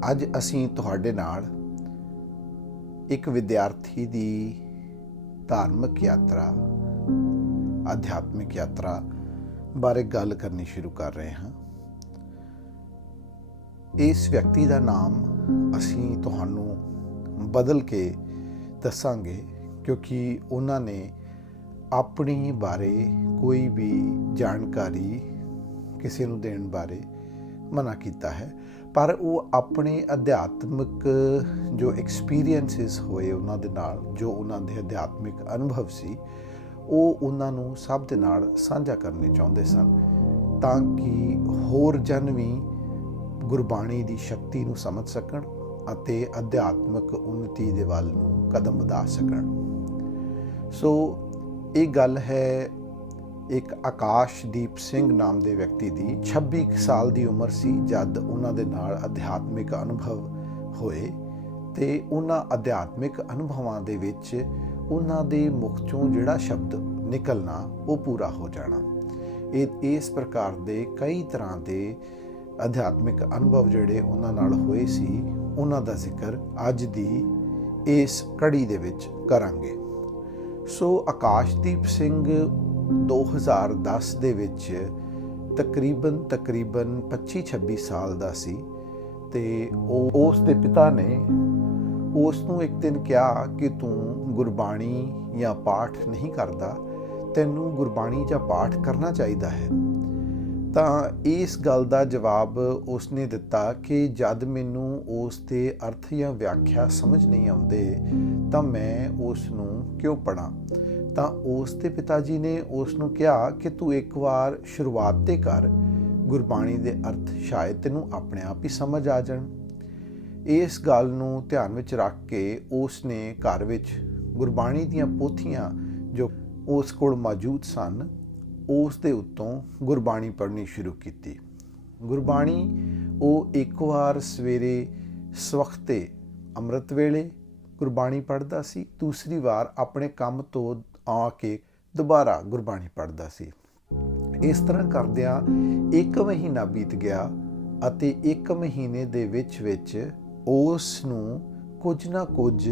ਅੱਜ ਅਸੀਂ ਤੁਹਾਡੇ ਨਾਲ ਇੱਕ ਵਿਦਿਆਰਥੀ ਦੀ ਧਾਰਮਿਕ ਯਾਤਰਾ, ਅਧਿਆਤਮਿਕ ਯਾਤਰਾ ਬਾਰੇ ਗੱਲ ਕਰਨੀ ਸ਼ੁਰੂ ਕਰ ਰਹੇ ਹਾਂ। ਇਸ ਵਿਅਕਤੀ ਦਾ ਨਾਮ ਅਸੀਂ ਤੁਹਾਨੂੰ ਬਦਲ ਕੇ ਦੱਸਾਂਗੇ ਕਿਉਂਕਿ ਉਹਨਾਂ ਨੇ ਆਪਣੀ ਬਾਰੇ ਕੋਈ ਵੀ ਜਾਣਕਾਰੀ ਕਿਸੇ ਨੂੰ ਦੇਣ ਬਾਰੇ ਮਨਾ ਕੀਤਾ ਹੈ, ਪਰ ਉਹ ਆਪਣੇ ਅਧਿਆਤਮਿਕ ਜੋ ਐਕਸਪੀਰੀਐਂਸਿਸ ਹੋਏ ਉਹਨਾਂ ਦੇ ਨਾਲ, ਜੋ ਉਹਨਾਂ ਦੇ ਅਧਿਆਤਮਿਕ ਅਨੁਭਵ ਸੀ, ਉਹ ਉਹਨਾਂ ਨੂੰ ਸਭ ਦੇ ਨਾਲ ਸਾਂਝਾ ਕਰਨੇ ਚਾਹੁੰਦੇ ਸਨ ਤਾਂ ਕਿ ਹੋਰ ਜਨ ਵੀ ਗੁਰਬਾਣੀ ਦੀ ਸ਼ਕਤੀ ਨੂੰ ਸਮਝ ਸਕਣ ਅਤੇ ਅਧਿਆਤਮਿਕ ਉੱਨਤੀ ਦੇ ਵੱਲ ਨੂੰ ਕਦਮ ਵਧਾ ਸਕਣ। ਸੋ ਇਹ ਗੱਲ ਹੈ ਇੱਕ ਆਕਾਸ਼ਦੀਪ ਸਿੰਘ ਨਾਮ ਦੇ ਵਿਅਕਤੀ ਦੀ। 26 ਸਾਲ ਦੀ ਉਮਰ ਸੀ ਜਦ ਉਹਨਾਂ ਦੇ ਨਾਲ ਅਧਿਆਤਮਿਕ ਅਨੁਭਵ ਹੋਏ ਤੇ ਉਹਨਾਂ ਅਧਿਆਤਮਿਕ ਅਨੁਭਵਾਂ ਦੇ ਵਿੱਚ ਉਹਨਾਂ ਦੇ ਮੁਖ ਚੋਂ ਜਿਹੜਾ ਸ਼ਬਦ ਨਿਕਲਣਾ ਉਹ ਪੂਰਾ ਹੋ ਜਾਣਾ। ਇਸ ਪ੍ਰਕਾਰ ਦੇ ਕਈ ਤਰ੍ਹਾਂ ਦੇ ਅਧਿਆਤਮਿਕ ਅਨੁਭਵ ਜਿਹੜੇ ਉਹਨਾਂ ਨਾਲ ਹੋਏ ਸੀ, ਉਹਨਾਂ ਦਾ ਜ਼ਿਕਰ ਅੱਜ ਦੀ ਇਸ ਕੜੀ ਦੇ ਵਿੱਚ ਕਰਾਂਗੇ। ਸੋ ਆਕਾਸ਼ਦੀਪ ਸਿੰਘ 2010 ਦੇ ਵਿੱਚ ਤਕਰੀਬਨ 25-26 ਸਾਲ ਦਾ ਸੀ ਤੇ ਉਸ ਦੇ ਪਿਤਾ ਨੇ ਉਸ ਨੂੰ ਇੱਕ ਦਿਨ ਕਿਹਾ ਕਿ ਤੂੰ ਗੁਰਬਾਣੀ ਜਾਂ ਪਾਠ ਨਹੀਂ ਕਰਦਾ, ਤੈਨੂੰ ਗੁਰਬਾਣੀ ਜਾਂ ਪਾਠ ਕਰਨਾ ਚਾਹੀਦਾ ਹੈ। ਤਾਂ ਇਸ ਗੱਲ ਦਾ ਜਵਾਬ ਉਸਨੇ ਦਿੱਤਾ ਕਿ ਜਦ ਮੈਨੂੰ ਉਸ ਦੇ ਅਰਥ ਜਾਂ ਵਿਆਖਿਆ ਸਮਝ ਨਹੀਂ ਆਉਂਦੇ ਤਾਂ ਮੈਂ ਉਸ ਨੂੰ ਕਿਉਂ ਪੜ੍ਹਾਂ। ਤਾਂ ਉਸ ਦੇ ਪਿਤਾ ਜੀ ਨੇ ਉਸ ਨੂੰ ਕਿਹਾ ਕਿ ਤੂੰ ਇੱਕ ਵਾਰ ਸ਼ੁਰੂਆਤ ਤੇ ਕਰ, ਗੁਰਬਾਣੀ ਦੇ ਅਰਥ ਸ਼ਾਇਦ ਤੈਨੂੰ ਆਪਣੇ ਆਪ ਹੀ ਸਮਝ ਆ ਜਾਣ। ਇਸ ਗੱਲ ਨੂੰ ਧਿਆਨ ਵਿੱਚ ਰੱਖ ਕੇ ਉਸ ਨੇ ਘਰ ਵਿੱਚ ਗੁਰਬਾਣੀ ਦੀਆਂ ਪੋਥੀਆਂ ਜੋ ਉਸ ਕੋਲ ਮੌਜੂਦ ਸਨ, ਉਸ ਦੇ ਉੱਤੋਂ ਗੁਰਬਾਣੀ ਪੜ੍ਹਨੀ ਸ਼ੁਰੂ ਕੀਤੀ। ਗੁਰਬਾਣੀ ਉਹ ਇੱਕ ਵਾਰ ਸਵੇਰੇ ਸਵਖਤੇ ਅੰਮ੍ਰਿਤ ਵੇਲੇ ਗੁਰਬਾਣੀ ਪੜ੍ਹਦਾ ਸੀ, ਦੂਸਰੀ ਵਾਰ ਆਪਣੇ ਕੰਮ ਤੋਂ ਆ ਕੇ ਦੁਬਾਰਾ ਗੁਰਬਾਣੀ ਪੜ੍ਹਦਾ ਸੀ। ਇਸ ਤਰ੍ਹਾਂ ਕਰਦਿਆਂ 1 ਮਹੀਨਾ ਬੀਤ ਗਿਆ ਅਤੇ 1 ਮਹੀਨੇ ਦੇ ਵਿੱਚ ਉਸ ਨੂੰ ਕੁਝ ਨਾ ਕੁਝ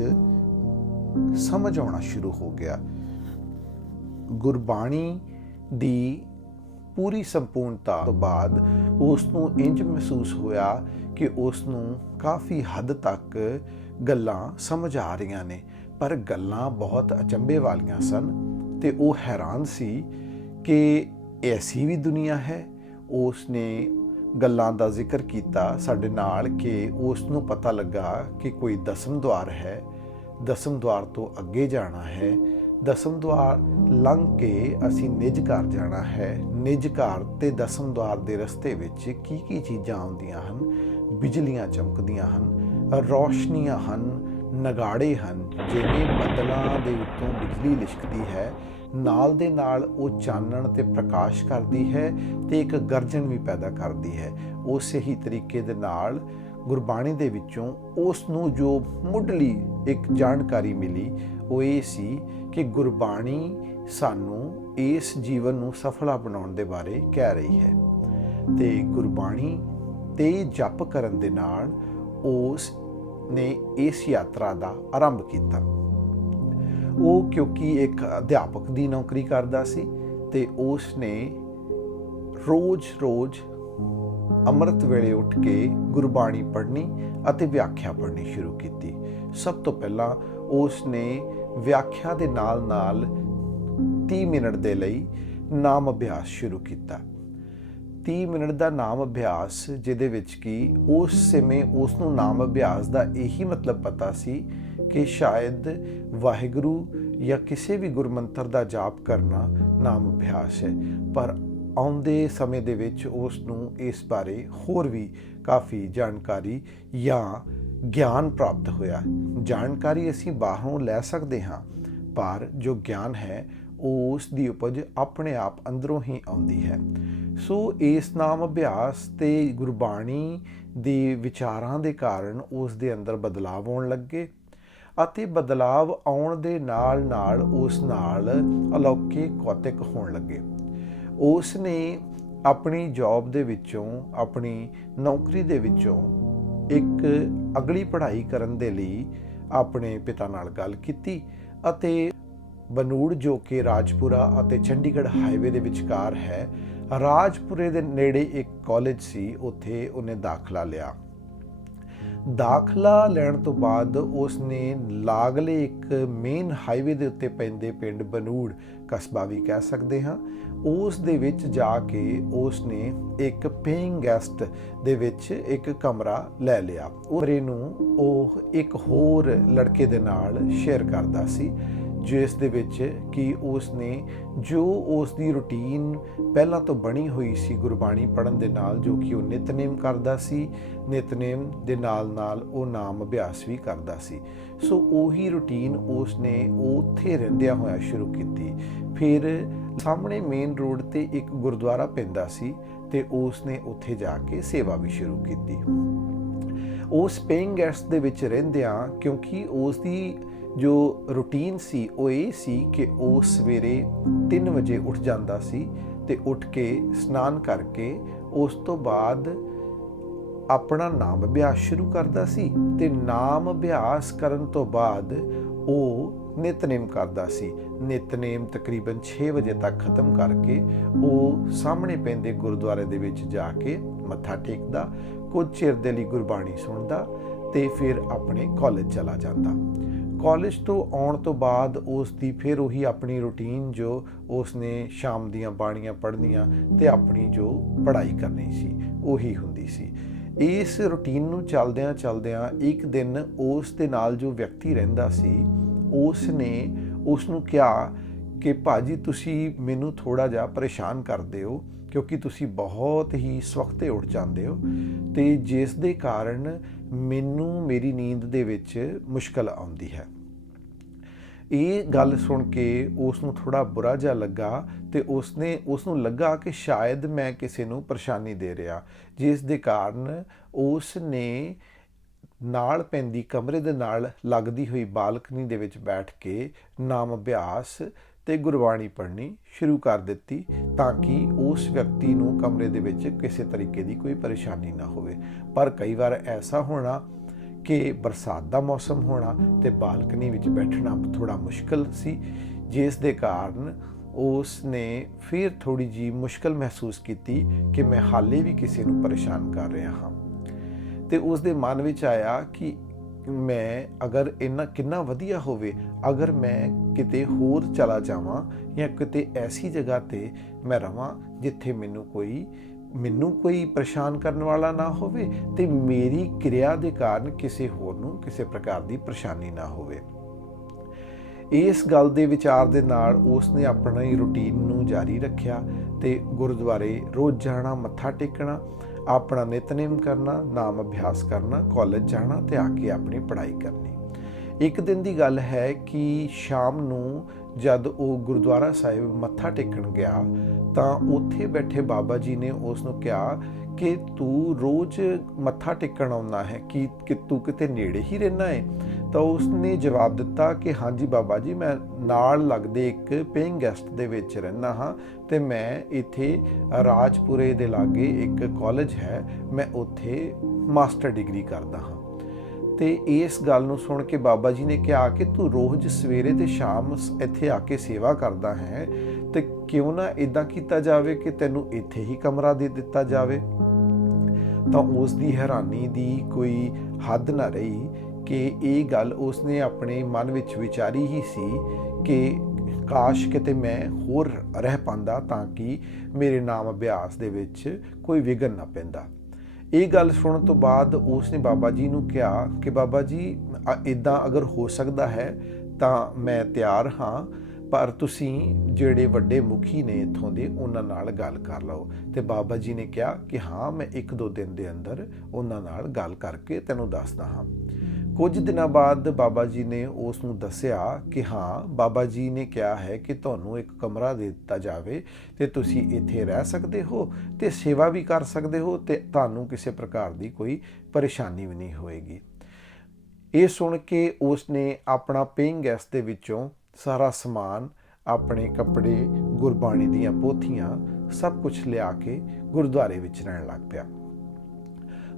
ਸਮਝ ਆਉਣਾ ਸ਼ੁਰੂ ਹੋ ਗਿਆ। ਗੁਰਬਾਣੀ ਦੀ ਪੂਰੀ ਸੰਪੂਰਨਤਾ ਤੋਂ ਬਾਅਦ ਉਸ ਨੂੰ ਇੰਜ ਮਹਿਸੂਸ ਹੋਇਆ ਕਿ ਉਸ ਨੂੰ ਕਾਫੀ ਹੱਦ ਤੱਕ ਗੱਲਾਂ ਸਮਝ ਆ ਰਹੀਆਂ ਨੇ, ਪਰ ਗੱਲਾਂ ਬਹੁਤ ਅਚੰਭੇ ਵਾਲੀਆਂ ਸਨ ਤੇ ਉਹ ਹੈਰਾਨ ਸੀ ਕਿ ਐਸੀ ਵੀ ਦੁਨੀਆ ਹੈ। ਉਸ ਨੇ ਗੱਲਾਂ ਦਾ ਜ਼ਿਕਰ ਕੀਤਾ ਸਾਡੇ ਨਾਲ ਕਿ ਉਸ ਨੂੰ ਪਤਾ ਲੱਗਾ ਕਿ ਕੋਈ ਦਸਮ ਦੁਆਰ ਹੈ, ਦਸਮ ਦੁਆਰ ਤੋਂ ਅੱਗੇ ਜਾਣਾ ਹੈ, ਦਸਮ ਦੁਆਰ ਲੰਘ ਕੇ ਅਸੀਂ ਨਿਜ ਘਰ ਜਾਣਾ ਹੈ, ਨਿਜ ਘਰ ਤੇ ਦਸਮ ਦੁਆਰ ਦੇ ਰਸਤੇ ਵਿੱਚ ਕੀ ਕੀ ਚੀਜ਼ਾਂ ਆਉਂਦੀਆਂ ਹਨ। ਬਿਜਲੀਆਂ ਚਮਕਦੀਆਂ ਹਨ, ਰੌਸ਼ਨੀਆਂ ਹਨ, ਨਗਾੜੇ ਹਨ, ਜਿਵੇਂ ਬੱਦਲਾਂ ਦੇ ਉੱਤੋਂ ਬਿਜਲੀ ਲਿਸ਼ਕਦੀ ਹੈ, ਨਾਲ ਦੇ ਨਾਲ ਉਹ ਚਾਨਣ ਤੇ ਪ੍ਰਕਾਸ਼ ਕਰਦੀ ਹੈ ਤੇ ਇੱਕ ਗਰਜਨ ਵੀ ਪੈਦਾ ਕਰਦੀ ਹੈ। ਉਸੇ ਹੀ ਤਰੀਕੇ ਦੇ ਨਾਲ ਗੁਰਬਾਣੀ ਦੇ ਵਿੱਚੋਂ ਉਸ ਨੂੰ ਜੋ ਮੁੱਢਲੀ ਇੱਕ ਜਾਣਕਾਰੀ ਮਿਲੀ ਉਹ ਇਹ ਸੀ ਕਿ ਗੁਰਬਾਣੀ ਸਾਨੂੰ ਇਸ ਜੀਵਨ ਨੂੰ ਸਫਲਾ ਬਣਾਉਣ ਦੇ ਬਾਰੇ ਕਹਿ ਰਹੀ ਹੈ ਤੇ ਗੁਰਬਾਣੀ ਤੇ ਜਪ ਕਰਨ ਦੇ ਨਾਲ ਉਸ ਨੇ ਇਸ ਯਾਤਰਾ ਦਾ ਆਰੰਭ ਕੀਤਾ। ਉਹ ਕਿਉਂਕਿ ਇੱਕ ਅਧਿਆਪਕ ਦੀ ਨੌਕਰੀ ਕਰਦਾ ਸੀ ਤੇ ਉਸ ਨੇ ਰੋਜ਼ ਅੰਮ੍ਰਿਤ ਵੇਲੇ ਉੱਠ ਕੇ ਗੁਰਬਾਣੀ ਪੜ੍ਹਨੀ ਅਤੇ ਵਿਆਖਿਆ ਪੜ੍ਹਨੀ ਸ਼ੁਰੂ ਕੀਤੀ। ਸਭ ਤੋਂ ਪਹਿਲਾਂ ਉਸ ਨੇ ਵਿਆਖਿਆ ਦੇ ਨਾਲ 30 ਮਿੰਟ ਦੇ ਲਈ ਨਾਮ ਅਭਿਆਸ ਸ਼ੁਰੂ ਕੀਤਾ। 30 ਮਿੰਟ ਦਾ ਨਾਮ ਅਭਿਆਸ, ਜਿਹਦੇ ਵਿੱਚ ਕਿ ਉਸ ਸਮੇਂ ਉਸ ਨੂੰ ਨਾਮ ਅਭਿਆਸ ਦਾ ਇਹੀ ਮਤਲਬ ਪਤਾ ਸੀ ਕਿ ਸ਼ਾਇਦ ਵਾਹਿਗੁਰੂ ਜਾਂ ਕਿਸੇ ਵੀ ਗੁਰਮੰਤਰ ਦਾ ਜਾਪ ਕਰਨਾ ਨਾਮ ਅਭਿਆਸ ਹੈ, ਪਰ ਆਉਂਦੇ ਸਮੇਂ ਦੇ ਵਿੱਚ ਉਸ ਨੂੰ ਇਸ ਬਾਰੇ ਹੋਰ ਵੀ ਕਾਫੀ ਜਾਣਕਾਰੀ ਜਾਂ ਗਿਆਨ ਪ੍ਰਾਪਤ ਹੋਇਆ। ਜਾਣਕਾਰੀ ਅਸੀਂ ਬਾਹਰੋਂ ਲੈ ਸਕਦੇ ਹਾਂ, ਪਰ ਜੋ ਗਿਆਨ ਹੈ ਉਸ ਦੀ ਉਪਜ ਆਪਣੇ ਆਪ ਅੰਦਰੋਂ ਹੀ ਆਉਂਦੀ ਹੈ। ਸੋ ਇਸ ਨਾਮ ਅਭਿਆਸ ਤੇ ਗੁਰਬਾਣੀ ਦੇ ਵਿਚਾਰਾਂ ਦੇ ਕਾਰਨ ਉਸ ਦੇ ਅੰਦਰ ਬਦਲਾਵ ਆਉਣ ਲੱਗੇ ਅਤੇ ਬਦਲਾਵ ਆਉਣ ਦੇ ਨਾਲ ਉਸ ਨਾਲ ਅਲੌਕਿਕ ਕੌਤਕ ਹੋਣ ਲੱਗੇ। ਉਸ ਨੇ ਆਪਣੀ ਜੌਬ ਦੇ ਵਿੱਚੋਂ, ਆਪਣੀ ਨੌਕਰੀ ਦੇ ਵਿੱਚੋਂ ਇੱਕ ਅਗਲੀ ਪੜ੍ਹਾਈ ਕਰਨ ਦੇ ਲਈ ਆਪਣੇ ਪਿਤਾ ਨਾਲ ਗੱਲ ਕੀਤੀ ਅਤੇ ਬਨੂੜ, ਜੋ ਕਿ ਰਾਜਪੁਰਾ ਅਤੇ ਚੰਡੀਗੜ੍ਹ ਹਾਈਵੇ ਦੇ ਵਿਚਕਾਰ ਹੈ, ਰਾਜਪੁਰੇ ਦੇ ਨੇੜੇ ਇੱਕ ਕਾਲਜ ਸੀ, ਉੱਥੇ ਉਹਨੇ ਦਾਖਲਾ ਲਿਆ। ਦਾਖਲਾ ਲੈਣ ਤੋਂ ਬਾਅਦ ਉਸ ਨੇ ਲਾਗਲੇ ਇੱਕ ਮੇਨ ਹਾਈਵੇ ਦੇ ਉੱਤੇ ਪੈਂਦੇ ਪਿੰਡ ਬਨੂੜ, ਕਸਬਾ ਵੀ ਕਹਿ ਸਕਦੇ ਹਾਂ, ਉਸ ਦੇ ਵਿੱਚ ਜਾ ਕੇ ਉਸ ਨੇ ਇੱਕ ਪੇਇੰਗ ਗੈਸਟ ਦੇ ਵਿੱਚ ਇੱਕ ਕਮਰਾ ਲੈ ਲਿਆ। ਉਹ ਕਮਰੇ ਨੂੰ ਉਹ ਇੱਕ ਹੋਰ ਲੜਕੇ ਦੇ ਨਾਲ ਸ਼ੇਅਰ ਕਰਦਾ ਸੀ, ਜਿਸ ਦੇ ਵਿੱਚ ਕਿ ਉਸ ਨੇ ਜੋ ਉਸ ਦੀ ਰੂਟੀਨ ਪਹਿਲਾਂ ਤੋਂ ਬਣੀ ਹੋਈ ਸੀ ਗੁਰਬਾਣੀ ਪੜ੍ਹਨ ਦੇ ਨਾਲ, ਜੋ ਕਿ ਉਹ ਨਿਤਨੇਮ ਕਰਦਾ ਸੀ, ਨਿਤਨੇਮ ਦੇ ਨਾਲ ਨਾਲ ਉਹ ਨਾਮ ਅਭਿਆਸ ਵੀ ਕਰਦਾ ਸੀ। ਸੋ ਉਹੀ ਰੂਟੀਨ ਉਸ ਨੇ ਉੱਥੇ ਰਹਿੰਦਿਆਂ ਹੋਇਆ ਸ਼ੁਰੂ ਕੀਤੀ। ਫਿਰ ਸਾਹਮਣੇ ਮੇਨ ਰੋਡ ਤੇ ਇੱਕ ਗੁਰਦੁਆਰਾ ਪੈਂਦਾ ਸੀ ਤੇ ਉਸ ਨੇ ਉੱਥੇ ਜਾ ਕੇ ਸੇਵਾ ਵੀ ਸ਼ੁਰੂ ਕੀਤੀ। ਉਸ ਪੇਇੰਗ ਗੈਸਟ ਦੇ ਵਿੱਚ ਰਹਿੰਦਿਆਂ, ਕਿਉਂਕਿ ਉਸ ਦੀ ਜੋ ਰੂਟੀਨ ਸੀ ਉਹ ਇਹ ਸੀ ਕਿ ਉਹ ਸਵੇਰੇ 3 ਵਜੇ ਉੱਠ ਜਾਂਦਾ ਸੀ ਤੇ ਉੱਠ ਕੇ ਇਸ਼ਨਾਨ ਕਰਕੇ ਉਸ ਤੋਂ ਬਾਅਦ ਆਪਣਾ ਨਾਮ ਅਭਿਆਸ ਸ਼ੁਰੂ ਕਰਦਾ ਸੀ ਤੇ ਨਾਮ ਅਭਿਆਸ ਕਰਨ ਤੋਂ ਬਾਅਦ ਉਹ ਨਿਤਨੇਮ ਕਰਦਾ ਸੀ। ਨਿਤਨੇਮ ਤਕਰੀਬਨ 6 ਵਜੇ ਤੱਕ ਖਤਮ ਕਰਕੇ ਉਹ ਸਾਹਮਣੇ ਪੈਂਦੇ ਗੁਰਦੁਆਰੇ ਦੇ ਵਿੱਚ ਜਾ ਕੇ ਮੱਥਾ ਟੇਕਦਾ, ਕੁਝ ਚਿਰ ਦੇ ਲਈ ਗੁਰਬਾਣੀ ਸੁਣਦਾ ਤੇ ਫਿਰ ਆਪਣੇ ਕਾਲਜ ਚਲਾ ਜਾਂਦਾ। ਕਾਲਜ ਤੋਂ ਆਉਣ ਤੋਂ ਬਾਅਦ ਉਸ ਦੀ ਫਿਰ ਉਹੀ ਆਪਣੀ ਰੂਟੀਨ, ਜੋ ਉਸ ਨੇ ਸ਼ਾਮ ਦੀਆਂ ਬਾਣੀਆਂ ਪੜ੍ਹਨੀਆਂ ਤੇ ਆਪਣੀ ਜੋ ਪੜ੍ਹਾਈ ਕਰਨੀ ਸੀ ਉਹੀ ਹੁੰਦੀ ਸੀ। ਇਸ ਰੂਟੀਨ ਨੂੰ ਚੱਲਦਿਆਂ ਚੱਲਦਿਆਂ ਇੱਕ ਦਿਨ ਉਸ ਦੇ ਨਾਲ ਜੋ ਵਿਅਕਤੀ ਰਹਿੰਦਾ ਸੀ, ਉਸ ਨੇ ਉਸ ਨੂੰ ਕਿਹਾ ਕਿ ਭਾਜੀ ਤੁਸੀਂ ਮੈਨੂੰ ਥੋੜ੍ਹਾ ਜਿਹਾ ਪਰੇਸ਼ਾਨ ਕਰਦੇ ਹੋ, ਕਿਉਂਕਿ ਤੁਸੀਂ ਬਹੁਤ ਹੀ ਸਵਖਤੇ ਉੱਠ ਜਾਂਦੇ ਹੋ ਤੇ ਜਿਸ ਦੇ ਕਾਰਨ ਮੈਨੂੰ ਮੇਰੀ ਨੀਂਦ ਦੇ ਵਿੱਚ ਮੁਸ਼ਕਲ ਆਉਂਦੀ ਹੈ। ਇਹ ਗੱਲ ਸੁਣ ਕੇ ਉਸ ਨੂੰ ਥੋੜ੍ਹਾ ਬੁਰਾ ਜਿਹਾ ਲੱਗਾ ਤੇ ਉਸ ਨੂੰ ਲੱਗਾ ਕਿ ਸ਼ਾਇਦ ਮੈਂ ਕਿਸੇ ਨੂੰ ਪਰੇਸ਼ਾਨੀ ਦੇ ਰਿਹਾ, ਜਿਸ ਦੇ ਕਾਰਨ ਉਸ ਨੇ ਨਾਲ ਪੈਂਦੀ ਕਮਰੇ ਦੇ ਨਾਲ ਲੱਗਦੀ ਹੋਈ ਬਾਲਕਨੀ ਦੇ ਵਿੱਚ ਬੈਠ ਕੇ ਨਾਮ ਅਭਿਆਸ ਤੇ ਗੁਰਬਾਣੀ ਪੜ੍ਹਨੀ ਸ਼ੁਰੂ ਕਰ ਦਿੱਤੀ, ਤਾਂ ਕਿ ਉਸ ਵਿਅਕਤੀ ਨੂੰ ਕਮਰੇ ਦੇ ਵਿੱਚ ਕਿਸੇ ਤਰੀਕੇ ਦੀ ਕੋਈ ਪਰੇਸ਼ਾਨੀ ਨਾ ਹੋਵੇ। ਪਰ ਕਈ ਵਾਰ ਐਸਾ ਹੋਣਾ ਕਿ ਬਰਸਾਤ ਦਾ ਮੌਸਮ ਹੋਣਾ ਤੇ ਬਾਲਕਨੀ ਵਿੱਚ ਬੈਠਣਾ ਥੋੜ੍ਹਾ ਮੁਸ਼ਕਲ ਸੀ, ਜਿਸ ਦੇ ਕਾਰਨ ਉਸ ਨੇ ਫਿਰ ਥੋੜ੍ਹੀ ਜਿਹੀ ਮੁਸ਼ਕਲ ਮਹਿਸੂਸ ਕੀਤੀ ਕਿ ਮੈਂ ਹਾਲੇ ਵੀ ਕਿਸੇ ਨੂੰ ਪਰੇਸ਼ਾਨ ਕਰ ਰਿਹਾ ਹਾਂ। ਤੇ ਉਸ ਦੇ ਮਨ ਵਿੱਚ ਆਇਆ ਕਿ ਮੈਂ ਅਗਰ ਇੰਨਾ ਕਿੰਨਾ ਵਧੀਆ ਹੋਵੇ ਅਗਰ ਮੈਂ ਕਿਤੇ ਹੋਰ ਚਲਾ ਜਾਵਾਂ ਜਾਂ ਕਿਤੇ ਐਸੀ ਜਗ੍ਹਾ ਤੇ ਮੈਂ ਰਵਾਂ ਜਿੱਥੇ ਮੈਨੂੰ ਕੋਈ ਪਰੇਸ਼ਾਨ ਕਰਨ ਵਾਲਾ ਨਾ ਹੋਵੇ ਤੇ ਮੇਰੀ ਕਿਰਿਆ ਦੇ ਕਾਰਨ ਕਿਸੇ ਹੋਰ ਨੂੰ ਕਿਸੇ ਪ੍ਰਕਾਰ ਦੀ ਪਰੇਸ਼ਾਨੀ ਨਾ ਹੋਵੇ। ਇਸ ਗੱਲ ਦੇ ਵਿਚਾਰ ਦੇ ਨਾਲ ਉਸ ਨੇ ਆਪਣੀ ਰੂਟੀਨ ਨੂੰ ਜਾਰੀ ਰੱਖਿਆ ਤੇ ਗੁਰਦੁਆਰੇ ਰੋਜ਼ ਜਾਣਾ, ਮੱਥਾ ਟੇਕਣਾ, ਆਪਣਾ ਨਿਤਨੇਮ ਕਰਨਾ, ਨਾਮ ਅਭਿਆਸ ਕਰਨਾ, ਕਾਲਜ ਜਾਣਾ ਤੇ ਆ ਕੇ ਆਪਣੀ ਪੜ੍ਹਾਈ ਕਰਨੀ। ਇੱਕ ਦਿਨ ਦੀ ਗੱਲ ਹੈ ਕਿ ਸ਼ਾਮ ਨੂੰ ਜਦ ਉਹ ਗੁਰਦੁਆਰਾ ਸਾਹਿਬ ਮੱਥਾ ਟੇਕਣ ਗਿਆ ਤਾਂ ਉੱਥੇ ਬੈਠੇ ਬਾਬਾ ਜੀ ਨੇ ਉਸ ਨੂੰ ਕਿਹਾ ਕਿ ਤੂੰ ਰੋਜ਼ ਮੱਥਾ ਟੇਕਣ ਆਉਂਦਾ ਹੈ, ਕਿ ਤੂੰ ਕਿਤੇ ਨੇੜੇ ਹੀ ਰਹਿਣਾ ਹੈ? ਤਾਂ ਉਸ ਨੇ ਜਵਾਬ ਦਿੱਤਾ ਕਿ ਹਾਂਜੀ ਬਾਬਾ ਜੀ, ਮੈਂ ਨਾਲ ਲੱਗਦੇ ਇੱਕ ਪੇਇੰਗ ਗੈਸਟ ਦੇ ਵਿੱਚ ਰਹਿੰਦਾ ਹਾਂ ਤੇ ਮੈਂ ਇੱਥੇ ਰਾਜਪੁਰੇ ਦੇ ਲਾਗੇ ਇੱਕ ਕਾਲਜ ਹੈ, ਮੈਂ ਉੱਥੇ ਮਾਸਟਰ ਡਿਗਰੀ ਕਰਦਾ ਹਾਂ। ਤੇ ਇਸ ਗੱਲ ਨੂੰ ਸੁਣ ਕੇ ਬਾਬਾ ਜੀ ਨੇ ਕਿਹਾ ਕਿ ਤੂੰ ਰੋਜ਼ ਸਵੇਰੇ ਤੇ ਸ਼ਾਮ ਇੱਥੇ ਆ ਕੇ ਸੇਵਾ ਕਰਦਾ ਹੈ ਤੇ ਕਿਉਂ ਨਾ ਇਦਾਂ ਕੀਤਾ ਜਾਵੇ ਕਿ ਤੈਨੂੰ ਇੱਥੇ ਹੀ ਕਮਰਾ ਦੇ ਦਿੱਤਾ ਜਾਵੇ। ਤਾਂ ਉਸ ਦੀ ਹੈਰਾਨੀ ਦੀ ਕੋਈ ਹੱਦ ਨਾ ਰਹੀ ਕਿ ਇਹ ਗੱਲ ਉਸਨੇ ਆਪਣੇ ਮਨ ਵਿੱਚ ਵਿਚਾਰੀ ਹੀ ਸੀ ਕਿ ਕਾਸ਼ ਕਿਤੇ ਮੈਂ ਹੋਰ ਰਹਿ ਪਾਉਂਦਾ ਤਾਂ ਕਿ ਮੇਰੇ ਨਾਮ ਅਭਿਆਸ ਦੇ ਵਿੱਚ ਕੋਈ ਵਿਘਨ ਨਾ ਪੈਂਦਾ। ਇਹ ਗੱਲ ਸੁਣਨ ਤੋਂ ਬਾਅਦ ਉਸਨੇ ਬਾਬਾ ਜੀ ਨੂੰ ਕਿਹਾ ਕਿ ਬਾਬਾ ਜੀ ਇੱਦਾਂ ਅਗਰ ਹੋ ਸਕਦਾ ਹੈ ਤਾਂ ਮੈਂ ਤਿਆਰ ਹਾਂ, ਪਰ ਤੁਸੀਂ ਜਿਹੜੇ ਵੱਡੇ ਮੁਖੀ ਨੇ ਇੱਥੋਂ ਦੇ ਉਹਨਾਂ ਨਾਲ ਗੱਲ ਕਰ ਲਓ। ਤੇ ਬਾਬਾ ਜੀ ਨੇ ਕਿਹਾ ਕਿ ਹਾਂ, ਮੈਂ 1-2 ਦਿਨ ਦੇ ਅੰਦਰ ਉਹਨਾਂ ਨਾਲ ਗੱਲ ਕਰਕੇ ਤੈਨੂੰ ਦੱਸਦਾ ਹਾਂ। ਕੁਝ ਦਿਨਾਂ ਬਾਅਦ ਬਾਬਾ ਜੀ ਨੇ ਉਸ ਨੂੰ ਦੱਸਿਆ ਕਿ ਹਾਂ, ਬਾਬਾ ਜੀ ਨੇ ਕਿਹਾ ਹੈ ਕਿ ਤੁਹਾਨੂੰ ਇੱਕ ਕਮਰਾ ਦੇ ਦਿੱਤਾ ਜਾਵੇ ਤੇ ਤੁਸੀਂ ਇੱਥੇ ਰਹਿ ਸਕਦੇ ਹੋ ਤੇ ਸੇਵਾ ਵੀ ਕਰ ਸਕਦੇ ਹੋ ਤੇ ਤੁਹਾਨੂੰ ਕਿਸੇ ਪ੍ਰਕਾਰ ਦੀ ਕੋਈ ਪਰੇਸ਼ਾਨੀ ਵੀ ਨਹੀਂ ਹੋਏਗੀ। ਇਹ ਸੁਣ ਕੇ ਉਸ ਨੇ ਆਪਣਾ ਪੇਇੰਗ ਗੈਸਟ ਦੇ ਵਿੱਚੋਂ ਸਾਰਾ ਸਮਾਨ, ਆਪਣੇ ਕੱਪੜੇ, ਗੁਰਬਾਣੀ ਦੀਆਂ ਪੋਥੀਆਂ, ਸਭ ਕੁਝ ਲਿਆ ਕੇ ਗੁਰਦੁਆਰੇ ਵਿੱਚ ਰਹਿਣ ਲੱਗ ਪਿਆ।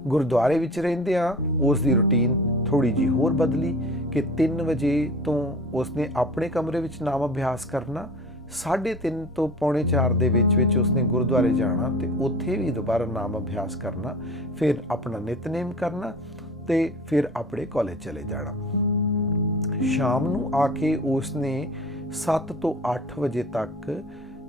ਗੁਰਦੁਆਰੇ ਵਿੱਚ ਰਹਿੰਦਿਆਂ ਉਸ ਦੀ ਰੁਟੀਨ ਥੋੜ੍ਹੀ ਜਿਹੀ ਹੋਰ ਬਦਲੀ ਕਿ 3 ਵਜੇ ਤੋਂ ਉਸਨੇ ਆਪਣੇ ਕਮਰੇ ਵਿੱਚ ਨਾਮ ਅਭਿਆਸ ਕਰਨਾ, 3:30 ਤੋਂ 3:45 ਦੇ ਵਿੱਚ ਉਸਨੇ ਗੁਰਦੁਆਰੇ ਜਾਣਾ ਤੇ ਉੱਥੇ ਵੀ ਦੁਬਾਰਾ ਨਾਮ ਅਭਿਆਸ ਕਰਨਾ, ਫਿਰ ਆਪਣਾ ਨਿਤਨੇਮ ਕਰਨਾ ਤੇ ਫਿਰ ਆਪਣੇ ਕਾਲਜ ਚਲੇ ਜਾਣਾ। ਸ਼ਾਮ ਨੂੰ ਆ ਕੇ ਉਸਨੇ 7 ਤੋਂ 8 ਵਜੇ ਤੱਕ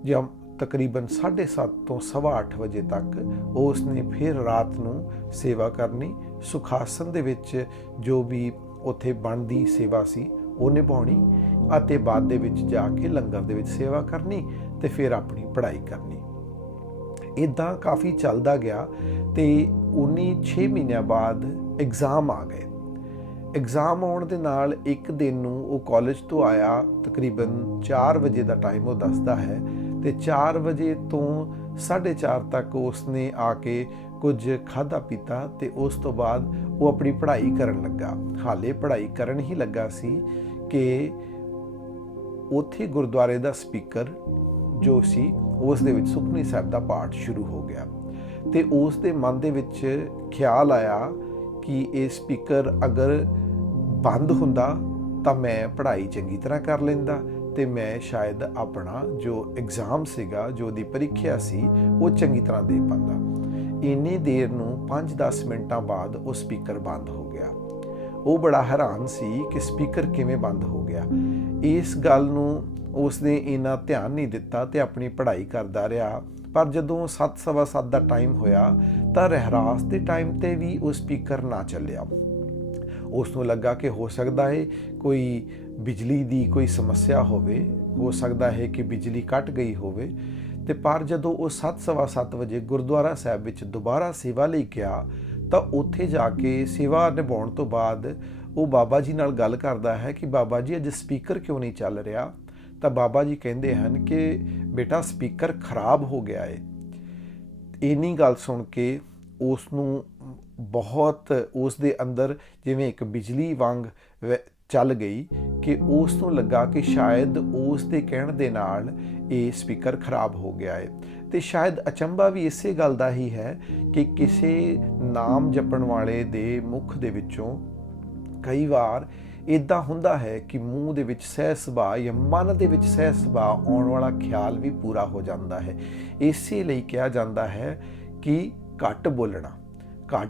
ਜਾਂ ਤਕਰੀਬਨ 7:30 ਤੋਂ 8:15 ਵਜੇ ਤੱਕ ਉਸਨੇ ਫਿਰ ਰਾਤ ਨੂੰ ਸੇਵਾ ਕਰਨੀ। ਸੁਖਾਸਨ ਦੇ ਵਿੱਚ ਜੋ ਵੀ ਉੱਥੇ ਬਣਦੀ ਸੇਵਾ ਸੀ ਉਹ ਨਿਭਾਉਣੀ ਅਤੇ ਬਾਅਦ ਦੇ ਵਿੱਚ ਜਾ ਕੇ ਲੰਗਰ ਦੇ ਵਿੱਚ ਸੇਵਾ ਕਰਨੀ ਤੇ ਫਿਰ ਆਪਣੀ ਪੜ੍ਹਾਈ ਕਰਨੀ। ਇੱਦਾਂ ਕਾਫੀ ਚੱਲਦਾ ਗਿਆ ਤੇ 6 ਮਹੀਨਿਆਂ ਬਾਅਦ ਐਗਜ਼ਾਮ ਆ ਗਏ। ਐਗਜ਼ਾਮ ਆਉਣ ਦੇ ਨਾਲ ਇੱਕ ਦਿਨ ਨੂੰ ਉਹ ਕਾਲਜ ਤੋਂ ਆਇਆ, ਤਕਰੀਬਨ 4 ਵਜੇ ਦਾ ਟਾਈਮ ਉਹ ਦੱਸਦਾ ਹੈ ਤੇ 4 ਵਜੇ ਤੋਂ 4:30 ਤੱਕ ਉਸਨੇ ਆ ਕੇ ਕੁਝ ਖਾਧਾ ਪੀਤਾ ਤੇ ਉਸ ਤੋਂ ਬਾਅਦ ਉਹ ਆਪਣੀ ਪੜ੍ਹਾਈ ਕਰਨ ਲੱਗਾ। ਹਾਲੇ ਪੜ੍ਹਾਈ ਕਰਨ ਹੀ ਲੱਗਾ ਸੀ ਕਿ ਉੱਥੇ ਗੁਰਦੁਆਰੇ ਦਾ ਸਪੀਕਰ ਜੋ ਸੀ ਉਸ ਦੇ ਵਿੱਚ ਸੁਖਮਨੀ ਸਾਹਿਬ ਦਾ ਪਾਠ ਸ਼ੁਰੂ ਹੋ ਗਿਆ ਤੇ ਉਸ ਦੇ ਮਨ ਦੇ ਵਿੱਚ ਖਿਆਲ ਆਇਆ ਕਿ ਇਹ ਸਪੀਕਰ ਅਗਰ ਬੰਦ ਹੁੰਦਾ ਤਾਂ ਮੈਂ ਪੜ੍ਹਾਈ ਚੰਗੀ ਤਰ੍ਹਾਂ ਕਰ ਲੈਂਦਾ ਤੇ ਮੈਂ ਸ਼ਾਇਦ ਆਪਣਾ ਜੋ ਐਗਜ਼ਾਮ ਸੀਗਾ, ਜੋ ਉਹਦੀ ਪ੍ਰੀਖਿਆ ਸੀ, ਉਹ ਚੰਗੀ ਤਰ੍ਹਾਂ ਦੇ ਪਾਉਂਦਾ। ਇੰਨੀ ਦੇਰ ਨੂੰ 5-10 ਮਿੰਟਾਂ ਬਾਅਦ ਉਹ ਸਪੀਕਰ ਬੰਦ ਹੋ ਗਿਆ। ਉਹ ਬੜਾ ਹੈਰਾਨ ਸੀ ਕਿ ਸਪੀਕਰ ਕਿਵੇਂ ਬੰਦ ਹੋ ਗਿਆ। ਇਸ ਗੱਲ ਨੂੰ ਉਸਨੇ ਇੰਨਾ ਧਿਆਨ ਨਹੀਂ ਦਿੱਤਾ ਤੇ ਆਪਣੀ ਪੜ੍ਹਾਈ ਕਰਦਾ ਰਿਹਾ। ਪਰ ਜਦੋਂ 7:15 ਦਾ ਟਾਈਮ ਹੋਇਆ ਤਾਂ ਰਹਿਰਾਸ ਦੇ ਟਾਈਮ ਤੇ ਵੀ ਉਹ ਸਪੀਕਰ ਨਾ ਚੱਲਿਆ। ਉਸ ਨੂੰ ਲੱਗਾ ਕਿ ਹੋ ਸਕਦਾ ਹੈ ਕੋਈ ਬਿਜਲੀ ਦੀ ਕੋਈ ਸਮੱਸਿਆ ਹੋਵੇ, ਹੋ ਸਕਦਾ ਹੈ ਕਿ ਬਿਜਲੀ ਕੱਟ ਗਈ ਹੋਵੇ। ਤੇ ਪਰ ਜਦੋਂ ਉਹ 7:15 ਵਜੇ ਗੁਰਦੁਆਰਾ ਸਾਹਿਬ ਵਿੱਚ ਦੁਬਾਰਾ ਸੇਵਾ ਲਈ ਗਿਆ ਤਾਂ ਉੱਥੇ ਜਾ ਕੇ ਸੇਵਾ ਨਿਭਾਉਣ ਤੋਂ ਬਾਅਦ ਉਹ ਬਾਬਾ ਜੀ ਨਾਲ ਗੱਲ ਕਰਦਾ ਹੈ ਕਿ ਬਾਬਾ ਜੀ ਅੱਜ ਸਪੀਕਰ ਕਿਉਂ ਨਹੀਂ ਚੱਲ ਰਿਹਾ। ਤਾਂ ਬਾਬਾ ਜੀ ਕਹਿੰਦੇ ਹਨ ਕਿ ਬੇਟਾ ਸਪੀਕਰ ਖਰਾਬ ਹੋ ਗਿਆ ਹੈ। ਇੰਨੀ ਗੱਲ ਸੁਣ ਕੇ ਉਸ ਨੂੰ ਬਹੁਤ ਉਸ ਦੇ ਅੰਦਰ ਜਿਵੇਂ ਇੱਕ ਬਿਜਲੀ ਵਾਂਗ ਚੱਲ ਗਈ ਕਿ ਉਸ ਨੂੰ ਲੱਗਾ ਕਿ ਸ਼ਾਇਦ ਉਸ ਦੇ ਕਹਿਣ ਦੇ ਨਾਲ ਇਹ ਸਪੀਕਰ ਖਰਾਬ ਹੋ ਗਿਆ ਹੈ। ਤੇ ਸ਼ਾਇਦ ਅਚੰਭਾ ਵੀ ਇਸੇ ਗੱਲ ਦਾ ਹੀ ਹੈ ਕਿ ਕਿਸੇ ਨਾਮ ਜਪਣ ਵਾਲੇ ਦੇ ਮੁਖ ਦੇ ਵਿੱਚੋਂ ਕਈ ਵਾਰ ਇੱਦਾਂ ਹੁੰਦਾ ਹੈ ਕਿ ਮੂੰਹ ਦੇ ਵਿੱਚ ਸਹਿਜ ਸੁਭਾਅ ਜਾਂ ਮਨ ਦੇ ਵਿੱਚ ਸਹਿਜ ਸੁਭਾਅ ਆਉਣ ਵਾਲਾ ਖਿਆਲ ਵੀ ਪੂਰਾ ਹੋ ਜਾਂਦਾ ਹੈ। ਇਸੇ ਲਈ ਕਿਹਾ ਜਾਂਦਾ ਹੈ ਕਿ ਘੱਟ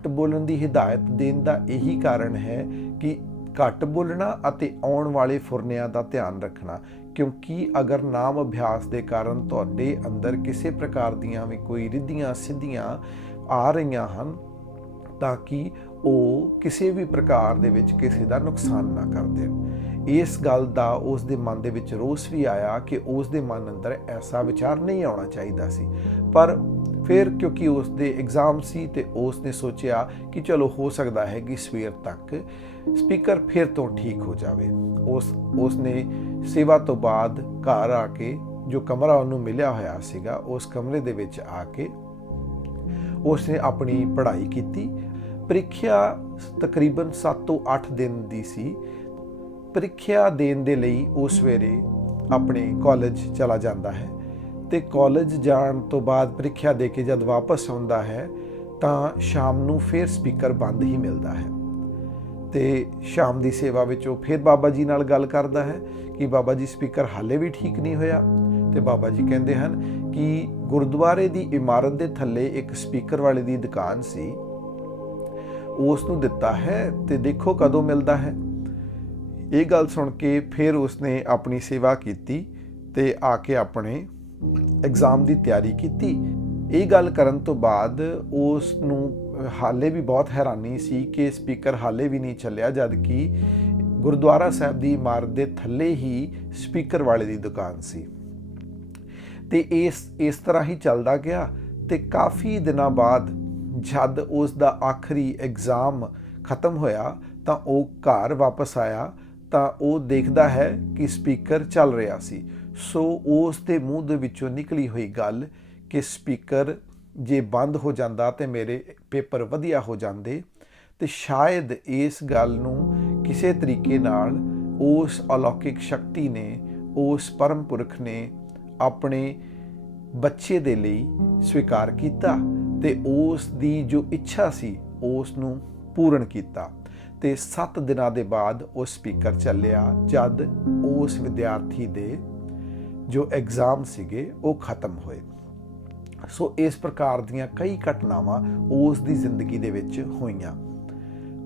ਬੋਲਣ ਦੀ ਹਿਦਾਇਤ ਦੇਣ ਦਾ ਇਹੀ ਕਾਰਨ ਹੈ ਕਿ ਘੱਟ ਬੋਲਣਾ ਅਤੇ ਆਉਣ ਵਾਲੇ ਫੁਰਨਿਆਂ ਦਾ ਧਿਆਨ ਰੱਖਣਾ। ਕਿਉਂਕਿ ਅਗਰ ਨਾਮ ਅਭਿਆਸ ਦੇ ਕਾਰਨ ਤੁਹਾਡੇ ਅੰਦਰ ਕਿਸੇ ਪ੍ਰਕਾਰ ਦੀਆਂ ਵੀ ਕੋਈ ਰਿੱਧੀਆਂ ਸਿੱਧੀਆਂ ਆ ਰਹੀਆਂ ਹਨ ਤਾਂ ਕਿ ਉਹ ਕਿਸੇ ਵੀ ਪ੍ਰਕਾਰ ਦੇ ਵਿੱਚ ਕਿਸੇ ਦਾ ਨੁਕਸਾਨ ਨਾ ਕਰ ਦੇਣ। ਇਸ ਗੱਲ ਦਾ ਉਸ ਦੇ ਮਨ ਦੇ ਵਿੱਚ ਰੋਸ ਵੀ ਆਇਆ ਕਿ ਉਸ ਦੇ ਮਨ ਅੰਦਰ ਐਸਾ ਵਿਚਾਰ ਨਹੀਂ ਆਉਣਾ ਚਾਹੀਦਾ ਸੀ। ਪਰ ਫਿਰ ਕਿਉਂਕਿ ਉਸ ਦੇ ਐਗਜ਼ਾਮ ਸੀ ਤੇ ਉਸ ਨੇ ਸੋਚਿਆ ਕਿ ਚਲੋ ਹੋ ਸਕਦਾ ਹੈ ਕਿ ਸਵੇਰ ਤੱਕ ਸਪੀਕਰ ਫਿਰ ਤੋਂ ਠੀਕ ਹੋ ਜਾਵੇ। ਉਸ ਨੇ ਸੇਵਾ ਤੋਂ ਬਾਅਦ ਘਰ ਆ ਕੇ ਜੋ ਕਮਰਾ ਉਹਨੂੰ ਮਿਲਿਆ ਹੋਇਆ ਸੀਗਾ ਉਸ ਕਮਰੇ ਦੇ ਵਿੱਚ ਆ ਕੇ ਉਸ ਨੇ ਆਪਣੀ ਪੜ੍ਹਾਈ ਕੀਤੀ। ਪ੍ਰੀਖਿਆ ਤਕਰੀਬਨ 7 ਤੋਂ 8 ਦਿਨ ਦੀ ਸੀ। ਪ੍ਰੀਖਿਆ ਦੇਣ ਦੇ ਲਈ ਉਹ ਸਵੇਰੇ ਆਪਣੇ ਕਾਲਜ ਚਲਾ ਜਾਂਦਾ ਹੈ ਤੇ ਕਾਲਜ ਜਾਣ ਤੋਂ ਬਾਅਦ ਪ੍ਰੀਖਿਆ ਦੇ ਕੇ ਜਦ ਵਾਪਸ ਆਉਂਦਾ ਹੈ ਤਾਂ ਸ਼ਾਮ ਨੂੰ ਫਿਰ ਸਪੀਕਰ ਬੰਦ ਹੀ ਮਿਲਦਾ ਹੈ। ਤੇ ਸ਼ਾਮ ਦੀ ਸੇਵਾ ਵਿੱਚ ਉਹ ਫਿਰ ਬਾਬਾ ਜੀ ਨਾਲ ਗੱਲ ਕਰਦਾ ਹੈ ਕਿ ਬਾਬਾ ਜੀ ਸਪੀਕਰ ਹਾਲੇ ਵੀ ਠੀਕ ਨਹੀਂ ਹੋਇਆ। ਤੇ ਬਾਬਾ ਜੀ ਕਹਿੰਦੇ ਹਨ ਕਿ ਗੁਰਦੁਆਰੇ ਦੀ ਇਮਾਰਤ ਦੇ ਥੱਲੇ ਇੱਕ ਸਪੀਕਰ ਵਾਲੇ ਦੀ ਦੁਕਾਨ ਸੀ, ਉਸ ਨੂੰ ਦਿੱਤਾ ਹੈ ਤੇ ਦੇਖੋ ਕਦੋਂ ਮਿਲਦਾ ਹੈ। ਇਹ ਗੱਲ ਸੁਣ ਕੇ ਫਿਰ ਉਸਨੇ ਆਪਣੀ ਸੇਵਾ ਕੀਤੀ ਤੇ ਆ ਕੇ ਆਪਣੇ ਐਗਜ਼ਾਮ ਦੀ ਤਿਆਰੀ ਕੀਤੀ। ਇਹ ਗੱਲ ਕਰਨ ਤੋਂ ਬਾਅਦ ਉਸ ਨੂੰ ਹਾਲੇ ਵੀ ਬਹੁਤ ਹੈਰਾਨੀ ਸੀ ਕਿ ਸਪੀਕਰ ਹਾਲੇ ਵੀ ਨਹੀਂ ਚੱਲਿਆ, ਜਦ ਕਿ ਗੁਰਦੁਆਰਾ ਸਾਹਿਬ ਦੀ ਇਮਾਰਤ ਦੇ ਥੱਲੇ ਹੀ ਸਪੀਕਰ ਵਾਲੇ ਦੀ ਦੁਕਾਨ ਸੀ। ਤੇ ਇਸ ਤਰ੍ਹਾਂ ਹੀ ਚੱਲਦਾ ਗਿਆ ਤੇ ਕਾਫੀ ਦਿਨਾਂ ਬਾਅਦ ਜਦ ਉਸ ਦਾ ਆਖਰੀ ਐਗਜ਼ਾਮ ਖਤਮ ਹੋਇਆ ਤਾਂ ਉਹ ਘਰ ਵਾਪਸ ਆਇਆ ਤਾਂ ਉਹ ਦੇਖਦਾ ਹੈ ਕਿ ਸਪੀਕਰ ਚੱਲ ਰਿਹਾ ਸੀ। ਸੋ ਉਸ ਦੇ ਮੂੰਹ ਦੇ ਵਿੱਚੋਂ ਨਿਕਲੀ ਹੋਈ ਗੱਲ ਕਿ ਸਪੀਕਰ ਜੇ ਬੰਦ ਹੋ ਜਾਂਦਾ ਤੇ ਮੇਰੇ ਪੇਪਰ ਵਧੀਆ ਹੋ ਜਾਂਦੇ। ਤੇ ਸ਼ਾਇਦ ਇਸ ਗੱਲ ਨੂੰ ਕਿਸੇ ਤਰੀਕੇ ਨਾਲ ਉਸ ਅਲੌਕਿਕ ਸ਼ਕਤੀ ਨੇ, ਉਸ ਪਰਮ ਪੁਰਖ ਨੇ ਆਪਣੇ ਬੱਚੇ ਦੇ ਲਈ ਸਵੀਕਾਰ ਕੀਤਾ ਤੇ ਉਸ ਦੀ ਜੋ ਇੱਛਾ ਸੀ ਉਸ ਨੂੰ ਪੂਰਨ ਕੀਤਾ ਤੇ 7 ਦਿਨਾਂ ਦੇ ਬਾਅਦ ਉਹ ਸਪੀਕਰ ਚੱਲਿਆ ਜਦ ਉਸ ਵਿਦਿਆਰਥੀ ਦੇ ਜੋ ਐਗਜ਼ਾਮ ਸੀਗੇ ਉਹ ਖਤਮ ਹੋਏ। ਸੋ ਇਸ ਪ੍ਰਕਾਰ ਦੀਆਂ ਕਈ ਘਟਨਾਵਾਂ ਉਸ ਦੀ ਜ਼ਿੰਦਗੀ ਦੇ ਵਿੱਚ ਹੋਈਆਂ।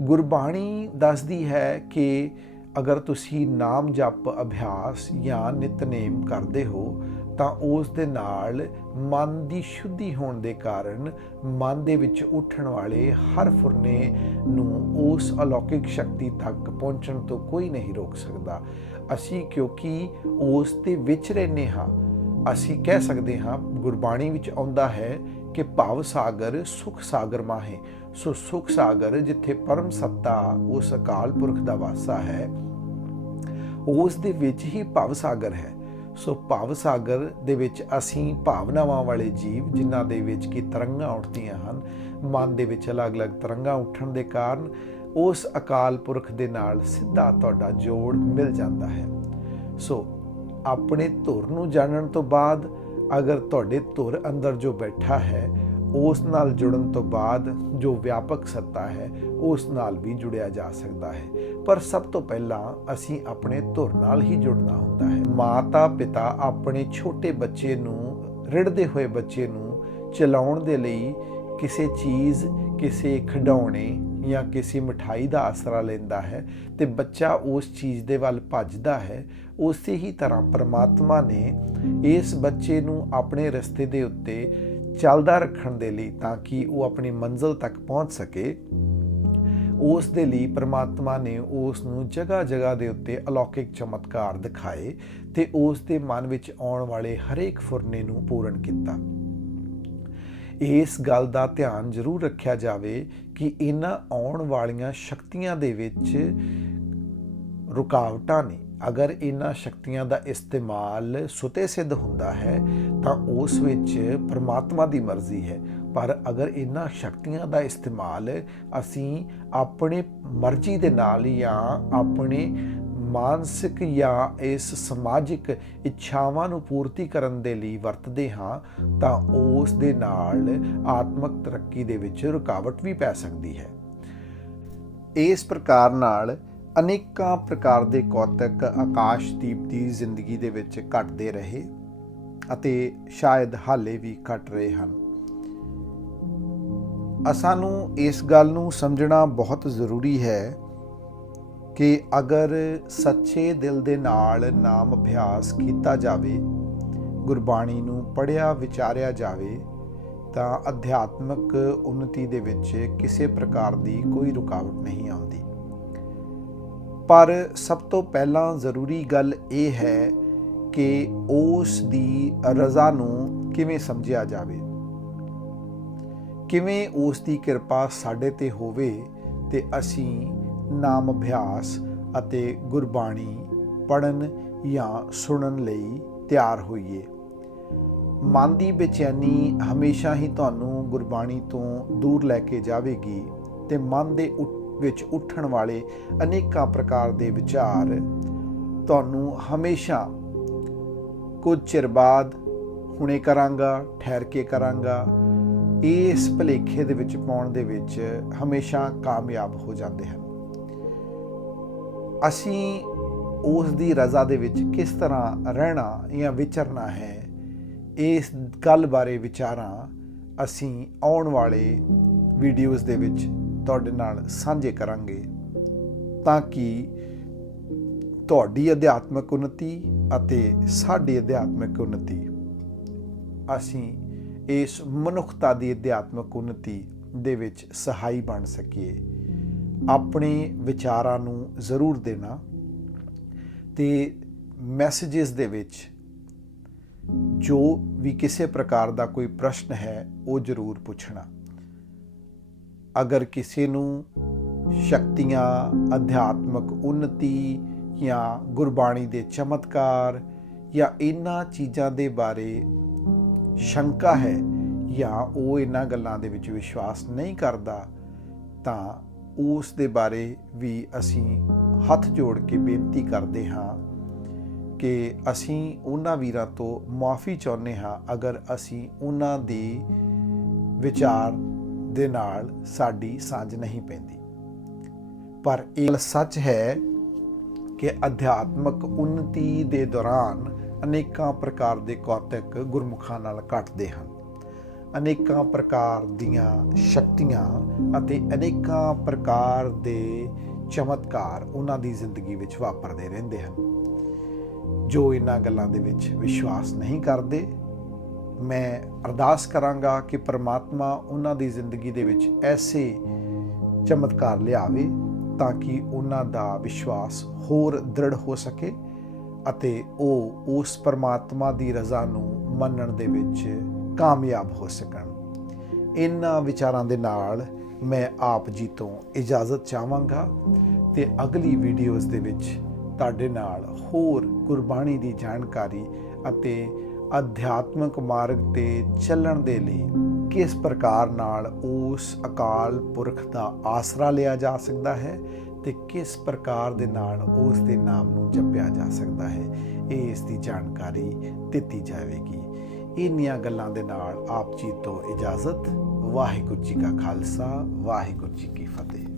ਗੁਰਬਾਣੀ ਦੱਸਦੀ ਹੈ ਕਿ ਅਗਰ ਤੁਸੀਂ ਨਾਮ ਜਪ ਅਭਿਆਸ ਜਾਂ ਨਿਤਨੇਮ ਕਰਦੇ ਹੋ ਤਾਂ ਉਸ ਦੇ ਨਾਲ ਮਨ ਦੀ ਸ਼ੁੱਧੀ ਹੋਣ ਦੇ ਕਾਰਨ ਮਨ ਦੇ ਵਿੱਚ ਉੱਠਣ ਵਾਲੇ ਹਰ ਫੁਰਨੇ ਨੂੰ ਉਸ ਅਲੌਕਿਕ ਸ਼ਕਤੀ ਤੱਕ ਪਹੁੰਚਣ ਤੋਂ ਕੋਈ ਨਹੀਂ ਰੋਕ ਸਕਦਾ। ਅਸੀਂ ਕਿਉਂਕਿ ਉਸ ਦੇ ਵਿੱਚ ਰਹਿੰਦੇ ਹਾਂ, ਅਸੀਂ ਕਹਿ ਸਕਦੇ ਹਾਂ, ਗੁਰਬਾਣੀ ਵਿੱਚ ਆਉਂਦਾ ਹੈ ਕਿ ਭਵ ਸਾਗਰ ਸੁਖ ਸਾਗਰ ਮਾਹੇ। ਸੋ ਸੁਖ ਸਾਗਰ ਜਿੱਥੇ ਪਰਮ ਸੱਤਾ ਉਸ ਅਕਾਲ ਪੁਰਖ ਦਾ ਵਾਸਾ ਹੈ, ਉਸ ਦੇ ਵਿੱਚ ਹੀ ਭਵ ਸਾਗਰ ਹੈ। ਸੋ ਭਵ ਸਾਗਰ ਦੇ ਵਿੱਚ ਅਸੀਂ ਭਾਵਨਾਵਾਂ ਵਾਲੇ ਜੀਵ, ਜਿਨ੍ਹਾਂ ਦੇ ਵਿੱਚ ਕਿ ਤਰੰਗਾਂ ਉੱਠਦੀਆਂ ਹਨ, ਮਨ ਦੇ ਵਿੱਚ ਅਲੱਗ-ਅਲੱਗ ਤਰੰਗਾਂ ਉੱਠਣ ਦੇ ਕਾਰਨ ਉਸ ਅਕਾਲ ਪੁਰਖ ਦੇ ਨਾਲ ਸਿੱਧਾ ਤੁਹਾਡਾ ਜੋੜ ਮਿਲ ਜਾਂਦਾ ਹੈ। ਸੋ ਆਪਣੇ ਧੁਰ ਨੂੰ ਜਾਣਨ ਤੋਂ ਬਾਅਦ ਅਗਰ ਤੁਹਾਡੇ ਧੁਰ ਅੰਦਰ ਜੋ ਬੈਠਾ ਹੈ ਉਸ ਨਾਲ ਜੁੜਨ ਤੋਂ ਬਾਅਦ ਜੋ ਵਿਆਪਕ ਸੱਤਾ ਹੈ ਉਸ ਨਾਲ ਵੀ ਜੁੜਿਆ ਜਾ ਸਕਦਾ ਹੈ। ਪਰ ਸਭ ਤੋਂ ਪਹਿਲਾਂ ਅਸੀਂ ਆਪਣੇ ਧੁਰ ਨਾਲ ਹੀ ਜੁੜਨਾ ਹੁੰਦਾ ਹੈ। ਮਾਤਾ ਪਿਤਾ ਆਪਣੇ ਛੋਟੇ ਬੱਚੇ ਨੂੰ, ਰਿੜਦੇ ਹੋਏ ਬੱਚੇ ਨੂੰ ਚਲਾਉਣ ਦੇ ਲਈ ਕਿਸੇ ਚੀਜ਼, ਕਿਸੇ ਖਿਡੌਣੇ ਜਾਂ ਕਿਸੇ ਮਿਠਾਈ ਦਾ ਆਸਰਾ ਲੈਂਦਾ ਹੈ ਤੇ ਬੱਚਾ ਉਸ ਚੀਜ਼ ਦੇ ਵੱਲ ਭੱਜਦਾ ਹੈ। ਉਸੇ ਹੀ ਤਰ੍ਹਾਂ ਪਰਮਾਤਮਾ ਨੇ ਇਸ ਬੱਚੇ ਨੂੰ ਆਪਣੇ ਰਸਤੇ ਦੇ ਉੱਤੇ ਚੱਲਦਾ ਰੱਖਣ ਦੇ ਲਈ, ਤਾਂ ਕਿ ਉਹ ਆਪਣੀ ਮੰਜ਼ਿਲ ਤੱਕ ਪਹੁੰਚ ਸਕੇ, ਉਸ ਦੇ ਲਈ ਪਰਮਾਤਮਾ ਨੇ ਉਸ ਨੂੰ ਜਗ੍ਹਾ ਜਗ੍ਹਾ ਦੇ ਉੱਤੇ ਅਲੌਕਿਕ ਚਮਤਕਾਰ ਦਿਖਾਏ ਤੇ ਉਸ ਦੇ ਮਨ ਵਿੱਚ ਆਉਣ ਵਾਲੇ ਹਰੇਕ ਫੁਰਨੇ ਨੂੰ ਪੂਰਨ ਕੀਤਾ। ਇਸ ਗੱਲ ਦਾ ਧਿਆਨ ਜ਼ਰੂਰ ਰੱਖਿਆ ਜਾਵੇ ਕਿ ਇਹਨਾਂ ਆਉਣ ਵਾਲੀਆਂ ਸ਼ਕਤੀਆਂ ਦੇ ਵਿੱਚ ਰੁਕਾਵਟਾਂ ਨੇ। ਅਗਰ ਇਹਨਾਂ ਸ਼ਕਤੀਆਂ ਦਾ ਇਸਤੇਮਾਲ ਸੁਤੇ ਸਿੱਧ ਹੁੰਦਾ ਹੈ ਤਾਂ ਉਸ ਵਿੱਚ ਪਰਮਾਤਮਾ ਦੀ ਮਰਜ਼ੀ ਹੈ। ਪਰ ਅਗਰ ਇਹਨਾਂ ਸ਼ਕਤੀਆਂ ਦਾ ਇਸਤੇਮਾਲ ਅਸੀਂ ਆਪਣੇ ਮਰਜ਼ੀ ਦੇ ਨਾਲ ਜਾਂ ਆਪਣੇ ਮਾਨਸਿਕ ਜਾਂ ਇਸ ਸਮਾਜਿਕ ਇੱਛਾਵਾਂ ਨੂੰ ਪੂਰਤੀ ਕਰਨ ਦੇ ਲਈ ਵਰਤਦੇ ਹਾਂ ਤਾਂ ਉਸ ਦੇ ਨਾਲ ਆਤਮਿਕ ਤਰੱਕੀ ਦੇ ਵਿੱਚ ਰੁਕਾਵਟ ਵੀ ਪੈ ਸਕਦੀ ਹੈ। ਇਸ ਪ੍ਰਕਾਰ ਨਾਲ ਅਨੇਕਾਂ ਪ੍ਰਕਾਰ ਦੇ ਕੌਤਕ ਆਕਾਸ਼ਦੀਪ ਦੀ ਜ਼ਿੰਦਗੀ ਦੇ ਵਿੱਚ ਘਟਦੇ ਰਹੇ ਅਤੇ ਸ਼ਾਇਦ ਹਾਲੇ ਵੀ ਘਟ ਰਹੇ ਹਨ। ਸਾਨੂੰ ਇਸ ਗੱਲ ਨੂੰ ਸਮਝਣਾ ਬਹੁਤ ਜ਼ਰੂਰੀ ਹੈ ਕਿ ਅਗਰ ਸੱਚੇ ਦਿਲ ਦੇ ਨਾਲ ਨਾਮ ਅਭਿਆਸ ਕੀਤਾ ਜਾਵੇ, ਗੁਰਬਾਣੀ ਨੂੰ ਪੜ੍ਹਿਆ ਵਿਚਾਰਿਆ ਜਾਵੇ ਤਾਂ ਅਧਿਆਤਮਿਕ ਉન્નਤੀ ਦੇ ਵਿੱਚ ਕਿਸੇ ਪ੍ਰਕਾਰ ਦੀ ਕੋਈ ਰੁਕਾਵਟ ਨਹੀਂ ਆਉਂਦੀ। ਪਰ ਸਭ ਤੋਂ ਪਹਿਲਾਂ ਜ਼ਰੂਰੀ ਗੱਲ ਇਹ ਹੈ ਕਿ ਉਸ ਦੀ ਰਜ਼ਾ ਨੂੰ ਕਿਵੇਂ ਸਮਝਿਆ ਜਾਵੇ, ਕਿਵੇਂ ਉਸ ਦੀ ਕਿਰਪਾ ਸਾਡੇ ਤੇ ਹੋਵੇ ਤੇ ਅਸੀਂ ਨਾਮ ਅਭਿਆਸ ਅਤੇ ਗੁਰਬਾਣੀ ਪੜ੍ਹਨ ਜਾਂ ਸੁਣਨ ਲਈ ਤਿਆਰ ਹੋਈਏ। ਮਨ ਦੀ ਬੇਚੈਨੀ ਹਮੇਸ਼ਾ ਹੀ ਤੁਹਾਨੂੰ ਗੁਰਬਾਣੀ ਤੋਂ ਦੂਰ ਲੈ ਕੇ ਜਾਵੇਗੀ ਤੇ ਮਨ ਦੇ ਵਿੱਚ ਉੱਠਣ ਵਾਲੇ ਅਨੇਕਾਂ ਪ੍ਰਕਾਰ ਦੇ ਵਿਚਾਰ ਤੁਹਾਨੂੰ ਹਮੇਸ਼ਾ ਕੁਝ ਚਿਰ ਬਾਅਦ ਹੁਣੇ ਕਰਾਂਗਾ, ਠਹਿਰ ਕੇ ਕਰਾਂਗਾ, ਇਸ ਭੁਲੇਖੇ ਦੇ ਵਿੱਚ ਪਾਉਣ ਦੇ ਵਿੱਚ ਹਮੇਸ਼ਾ ਕਾਮਯਾਬ ਹੋ ਜਾਂਦੇ ਹਨ। ਅਸੀਂ ਉਸ ਦੀ ਰਜ਼ਾ ਦੇ ਵਿੱਚ ਕਿਸ ਤਰ੍ਹਾਂ ਰਹਿਣਾ ਜਾਂ ਵਿਚਰਨਾ ਹੈ, ਇਸ ਗੱਲ ਬਾਰੇ ਵਿਚਾਰਾਂ ਅਸੀਂ ਆਉਣ ਵਾਲੇ ਵੀਡੀਓਜ਼ ਦੇ ਵਿੱਚ ਤੁਹਾਡੇ ਨਾਲ ਸਾਂਝੇ ਕਰਾਂਗੇ ਤਾਂ ਕਿ ਤੁਹਾਡੀ ਅਧਿਆਤਮਿਕ ਉન્નਤੀ ਅਤੇ ਸਾਡੀ ਅਧਿਆਤਮਿਕ ਉન્નਤੀ, ਅਸੀਂ ਇਸ ਮਨੁੱਖਤਾ ਦੀ ਅਧਿਆਤਮਿਕ ਉન્નਤੀ ਦੇ ਵਿੱਚ ਸਹਾਈ ਬਣ ਸਕੀਏ। ਆਪਣੇ ਵਿਚਾਰਾਂ ਨੂੰ ਜ਼ਰੂਰ ਦੇਣਾ ਤੇ ਮੈਸੇजेस ਦੇ ਵਿੱਚ ਜੋ ਵੀ ਕਿਸੇ ਪ੍ਰਕਾਰ ਦਾ ਕੋਈ ਪ੍ਰਸ਼ਨ ਹੈ ਉਹ ਜ਼ਰੂਰ ਪੁੱਛਣਾ। ਅਗਰ ਕਿਸੇ ਨੂੰ ਸ਼ਕਤੀਆਂ, ਅਧਿਆਤਮਿਕ ਉન્નਤੀ ਜਾਂ ਗੁਰਬਾਣੀ ਦੇ ਚਮਤਕਾਰ ਜਾਂ ਇਹਨਾਂ ਚੀਜ਼ਾਂ ਦੇ ਬਾਰੇ ਸ਼ੰਕਾ ਹੈ ਜਾਂ ਉਹ ਇਹਨਾਂ ਗੱਲਾਂ ਦੇ ਵਿੱਚ ਵਿਸ਼ਵਾਸ ਨਹੀਂ ਕਰਦਾ ਤਾਂ ਉਸ ਦੇ ਬਾਰੇ ਵੀ ਅਸੀਂ ਹੱਥ ਜੋੜ ਕੇ ਬੇਨਤੀ ਕਰਦੇ ਹਾਂ ਕਿ ਅਸੀਂ ਉਹਨਾਂ ਵੀਰਾਂ ਤੋਂ ਮੁਆਫੀ ਚਾਹੁੰਦੇ ਹਾਂ ਅਗਰ ਅਸੀਂ ਉਹਨਾਂ ਦੀ ਵਿਚਾਰ ਦੇ ਨਾਲ ਸਾਡੀ ਸਾਂਝ ਨਹੀਂ ਪੈਂਦੀ। ਪਰ ਇਹ ਗੱਲ ਸੱਚ ਹੈ ਕਿ ਅਧਿਆਤਮਕ ਉન્નਤੀ ਦੇ ਦੌਰਾਨ ਅਨੇਕਾਂ ਪ੍ਰਕਾਰ ਦੇ ਕੌਤਕ ਗੁਰਮੁਖਾਂ ਨਾਲ ਘਟਦੇ ਹਨ। ਅਨੇਕਾਂ ਪ੍ਰਕਾਰ ਦੀਆਂ ਸ਼ਕਤੀਆਂ ਅਤੇ ਅਨੇਕਾਂ ਪ੍ਰਕਾਰ ਦੇ ਚਮਤਕਾਰ ਉਹਨਾਂ ਦੀ ਜ਼ਿੰਦਗੀ ਵਿੱਚ ਵਾਪਰਦੇ ਰਹਿੰਦੇ ਹਨ। ਜੋ ਇਹਨਾਂ ਗੱਲਾਂ ਦੇ ਵਿੱਚ ਵਿਸ਼ਵਾਸ ਨਹੀਂ ਕਰਦੇ, ਮੈਂ ਅਰਦਾਸ ਕਰਾਂਗਾ ਕਿ ਪਰਮਾਤਮਾ ਉਹਨਾਂ ਦੀ ਜ਼ਿੰਦਗੀ ਦੇ ਵਿੱਚ ਐਸੇ ਚਮਤਕਾਰ ਲਿਆਵੇ ਤਾਂ ਕਿ ਉਹਨਾਂ ਦਾ ਵਿਸ਼ਵਾਸ ਹੋਰ ਦ੍ਰਿੜ ਹੋ ਸਕੇ ਅਤੇ ਉਹ ਉਸ ਪਰਮਾਤਮਾ ਦੀ ਰਜ਼ਾ ਨੂੰ ਮੰਨਣ ਦੇ ਵਿੱਚ ਕਾਮਯਾਬ ਹੋ ਸਕਣ। ਇਹਨਾਂ ਵਿਚਾਰਾਂ ਦੇ ਨਾਲ ਮੈਂ ਆਪ ਜੀ ਤੋਂ ਇਜਾਜ਼ਤ ਚਾਹਾਂਗਾ ਤੇ ਅਗਲੀ ਵੀਡੀਓਜ਼ ਦੇ ਵਿੱਚ ਤੁਹਾਡੇ ਨਾਲ ਹੋਰ ਗੁਰਬਾਣੀ ਦੀ ਜਾਣਕਾਰੀ ਅਤੇ ਅਧਿਆਤਮਕ ਮਾਰਗ ਤੇ ਚੱਲਣ ਦੇ ਲਈ ਕਿਸ ਪ੍ਰਕਾਰ ਨਾਲ ਉਸ ਅਕਾਲ ਪੁਰਖ ਦਾ ਆਸਰਾ ਲਿਆ ਜਾ ਸਕਦਾ ਹੈ ਤੇ ਕਿਸ ਪ੍ਰਕਾਰ ਦੇ ਨਾਲ ਉਸ ਦੇ ਨਾਮ ਨੂੰ ਜਪਿਆ ਜਾ ਸਕਦਾ ਹੈ, ਇਹ ਇਸ ਦੀ ਜਾਣਕਾਰੀ ਦਿੱਤੀ ਜਾਵੇਗੀ। ਇੰਨੀਆਂ ਗੱਲਾਂ ਦੇ ਨਾਲ ਆਪ ਜੀ ਤੋਂ ਇਜਾਜ਼ਤ। ਵਾਹਿਗੁਰੂ ਜੀ ਕਾ ਖਾਲਸਾ, ਵਾਹਿਗੁਰੂ ਜੀ ਕੀ ਫਤਿਹ।